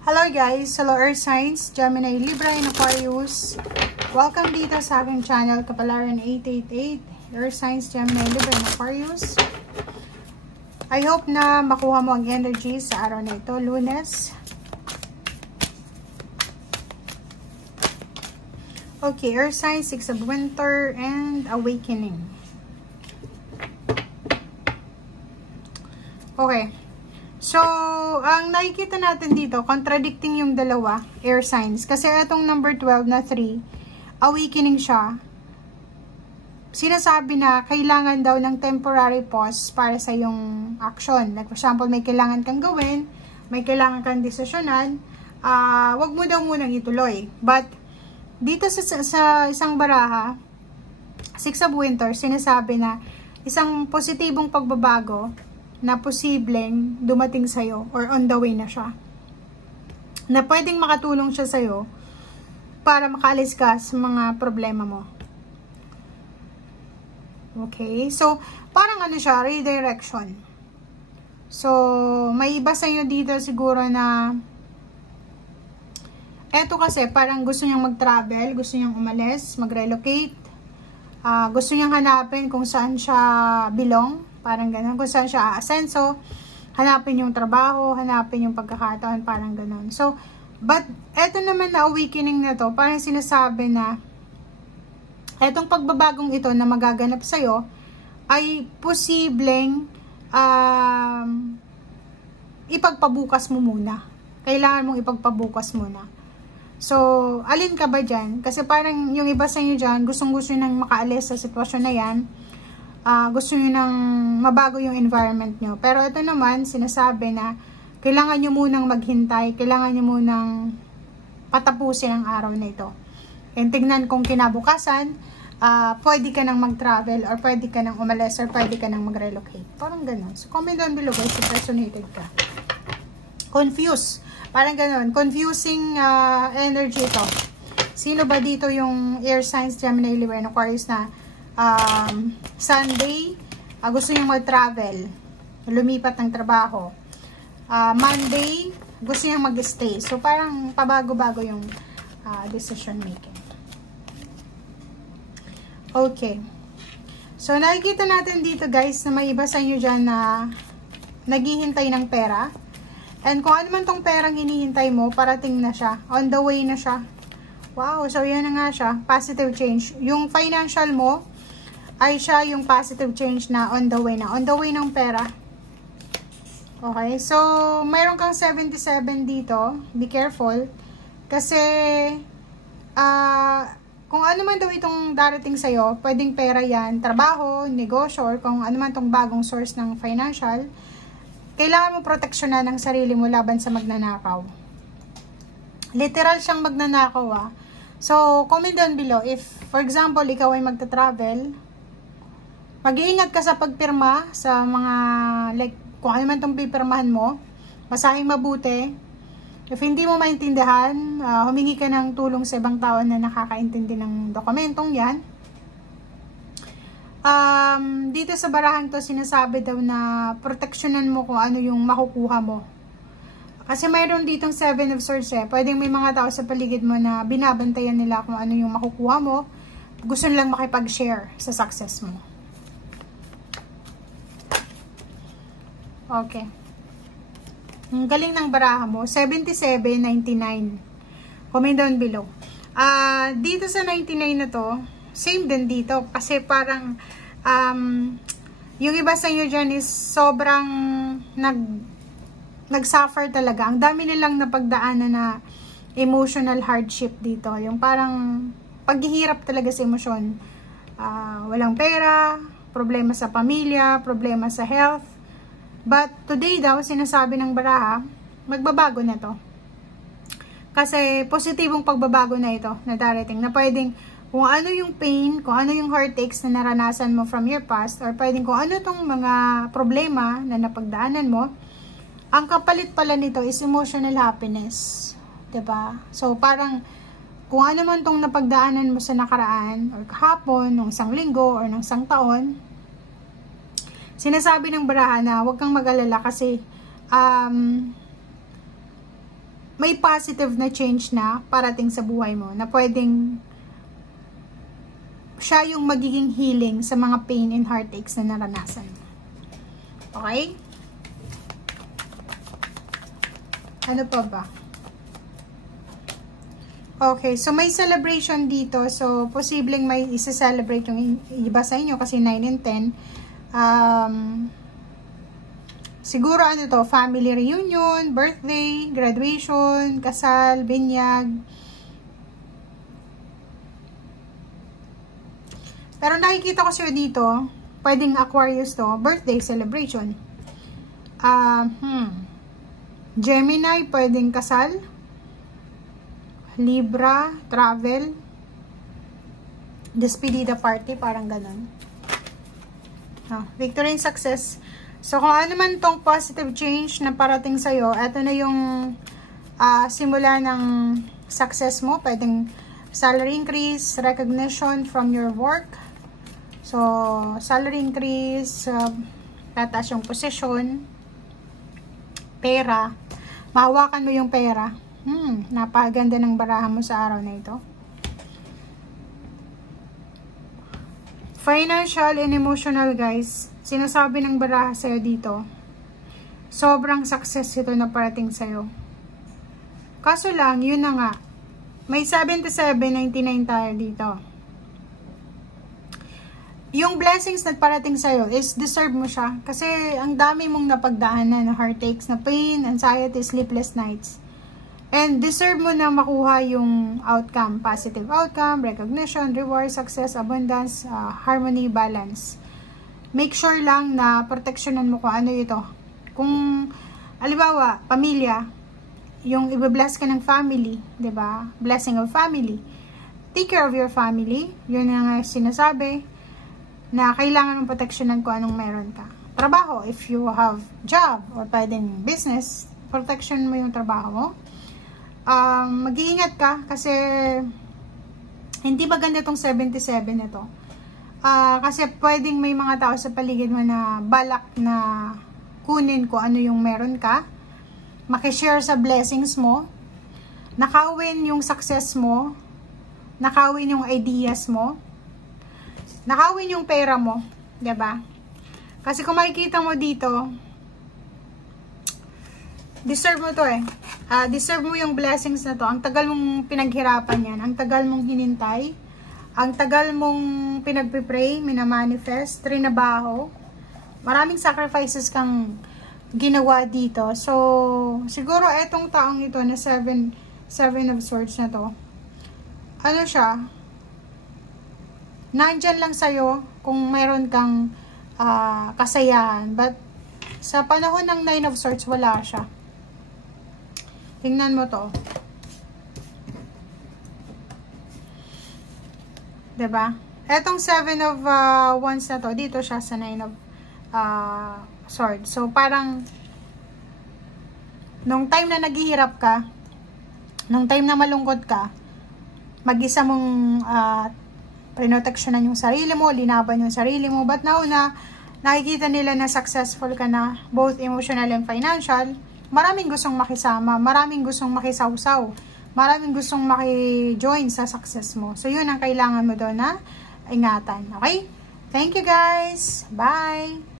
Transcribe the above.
Hello guys! Hello Earth Signs, Gemini, Libra, and Aquarius. Welcome dito sa aking channel, Kapalaran 888. Earth Signs, Gemini, Libra, and Aquarius. I hope na makuha mo ang energy sa araw na ito, Lunes. Okay, Earth Signs, 6 of Winter, and Awakening. Okay. So, ang nakikita natin dito, contradicting yung dalawa, air signs. Kasi itong number 12 na 3, awakening siya. Sinasabi na kailangan daw ng temporary pause para sa yung action. Like for example, may kailangan kang gawin, may kailangan kang desisyonan, wag mo daw munang ituloy. But, dito sa isang baraha, 6 of Winter, sinasabi na isang positibong pagbabago na posibleng dumating sa'yo or on the way na siya. Na pwedeng makatulong siya sa'yo para makaalis ka sa mga problema mo. Okay? So, parang ano siya, redirection. So, may iba sa'yo dito siguro na eto kasi parang gusto niyang mag-travel, gusto niyang umalis, mag-relocate, gusto niyang hanapin kung saan siya belong. Parang gano'n. Kung saan siya aasenso, hanapin yung trabaho, hanapin yung pagkakataon, parang gano'n. So, but, eto naman na awakening na to, parang sinasabi na, etong pagbabagong ito na magaganap sa'yo, ay posibleng, ipagpabukas mo muna. Kailangan mong ipagpabukas muna. So, alin ka ba dyan? Kasi parang yung iba sa inyo dyan, gustong-gusto nang makaalis sa sitwasyon na yan. Gusto nyo nang mabago yung environment nyo. Pero ito naman, sinasabi na kailangan nyo munang maghintay, kailangan nyo munang patapusin ang araw na ito. And tignan kung kinabukasan, pwede ka nang mag-travel, or pwede ka nang umalis, or pwede ka nang mag-relocate. Parang ganun. So, comment down below guys, if resonated ka. Confused. Parang ganun. Confusing energy ito. Sino ba dito yung air signs, Gemini, Libra, and Aquarius na Sunday, gusto niyang mag-travel, lumipat ng trabaho. Monday, gusto niyang mag-stay. So, parang pabago-bago yung decision making. Okay. So, nakikita natin dito guys na may iba sa inyo dyan na naghihintay ng pera. And kung ano man tong perang hinihintay mo, parating na siya. On the way na siya. Wow, so yan na nga siya. Positive change. Yung financial mo, ay siya yung positive change na on the way na. On the way ng pera. Okay, so, mayroon kang 77 dito. Be careful. Kasi, kung ano man daw itong darating sa'yo, pwedeng pera yan, trabaho, negosyo, or kung ano man itong bagong source ng financial, kailangan mo proteksyonan ang sarili mo laban sa magnanakaw. Literal siyang magnanakaw So, comment down below. If, for example, ikaw ay magta-travel, mag-iingat ka sa pagpirma sa mga, like, kung ano man itong pipirmahan mo, basahin mabuti. If hindi mo maintindihan, humingi ka ng tulong sa ibang tao na nakakaintindi ng dokumentong yan. Dito sa barahan to, sinasabi daw na proteksyonan mo kung ano yung makukuha mo. Kasi mayroon ditong 7 of Swords Pwedeng may mga tao sa paligid mo na binabantayan nila kung ano yung makukuha mo. Gusto nilang makipag-share sa success mo. Okay. Ang galing ng baraha mo. 77.99. Comment down below. Dito sa 99 na to, same din dito. Kasi parang, yung iba sa inyo dyan is sobrang nag-suffer talaga. Ang dami nilang napagdaanan na emotional hardship dito. Yung parang paghihirap talaga sa emosyon. Walang pera, problema sa pamilya, problema sa health. But today daw, sinasabi ng baraha, magbabago na to. Kasi positibong pagbabago na ito na darating. Na pwedeng kung ano yung pain, kung ano yung heartaches na naranasan mo from your past, or pwedeng kung ano tong mga problema na napagdaanan mo, ang kapalit pala nito is emotional happiness. Diba? So parang kung ano man tong napagdaanan mo sa nakaraan, or kahapon, nung isang linggo, or nung isang taon, sinasabi ng baraha na huwag kang mag-alala kasi may positive na change na parating sa buhay mo na pwedeng siya yung magiging healing sa mga pain and heartaches na naranasan mo. Okay? Ano pa ba? Okay, so may celebration dito. So, posibleng may isa-celebrate yung iba sa inyo kasi 9 and 10. Siguro ano to, family reunion, birthday, graduation, kasal, binyag. Pero nakikita ko siya dito, pwedeng Aquarius to, birthday celebration. Gemini, pwedeng kasal. Libra, travel. Despedida party, parang ganun. Victory and success. So, kung ano man tong positive change na parating sa'yo, ito na yung simula ng success mo. Pwedeng salary increase, recognition from your work. So, salary increase, tataas yung position, pera, mahawakan mo yung pera. Napakaganda ng barahan mo sa araw na ito. Financial and emotional, guys. Sinasabi ng baraha sa'yo dito, sobrang success ito na parating sa'yo. Kaso lang, yun na nga, may 77.99 tayo dito. Yung blessings na parating sa'yo is deserve mo siya. Kasi ang dami mong napagdaanan na heartaches, na pain, anxiety, sleepless nights. And deserve mo na makuha yung outcome, positive outcome, recognition, reward, success, abundance, harmony, balance. Make sure lang na proteksyonan mo kung ano ito. Kung, alibawa, pamilya, yung i-bless ka ng family, 'di ba? Blessing of family. Take care of your family. Yun ang sinasabi na kailangan mong proteksyonan kung anong meron ka. Trabaho, if you have job or pwedeng business, protection mo yung trabaho mo. Mag-iingat ka kasi hindi maganda tong 77 ito. Kasi pwedeng may mga tao sa paligid mo na balak na kunin ko ano yung meron ka, makishare sa blessings mo, nakawin yung success mo, nakawin yung ideas mo, nakawin yung pera mo, 'di ba? Kasi kung makikita mo dito, deserve mo to deserve mo yung blessings na to. Ang tagal mong pinaghirapan yan, ang tagal mong hinintay, ang tagal mong pinagpipray, minamanifest, trinabaho. Maraming sacrifices kang ginawa dito. So, siguro etong taong ito na 7 of Swords na to, ano siya, nandyan lang sa'yo kung mayroon kang kasayahan. But, sa panahon ng 9 of Swords, wala siya. Tingnan mo to. Diba? Etong 7 of Wands na to, dito siya sa 9 of Swords. So, parang, nung time na naghihirap ka, nung time na malungkot ka, mag-isa mong prinoteksyonan yung sarili mo, linaban yung sarili mo. But now na nakikita nila na successful ka na, both emotional and financial, maraming gustong makisama, maraming gustong makisawsaw, maraming gustong maki-join sa success mo. So, yun ang kailangan mo doon na ingatan. Okay? Thank you guys. Bye!